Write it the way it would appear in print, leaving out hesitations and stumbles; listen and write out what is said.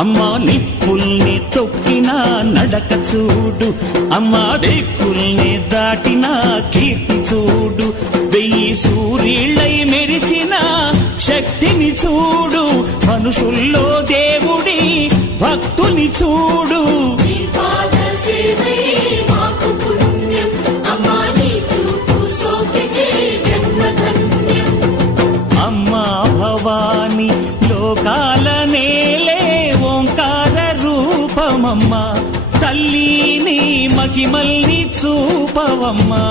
అమ్మా నిప్పుల్ని తొక్కిన నడక చూడు, అమ్మా దిక్కుల్ని దాటిన కీర్తి చూడు, 1000 సూర్యుళ్ళై మెరిసిన శక్తిని చూడు, మనుషుల్లో దేవుడి భక్తుని చూడు. అమ్మా భవాని లోకాల నేలే ఓంకార రూపమమ్మా, తల్లిని మహిమల్ని చూపవమ్మా.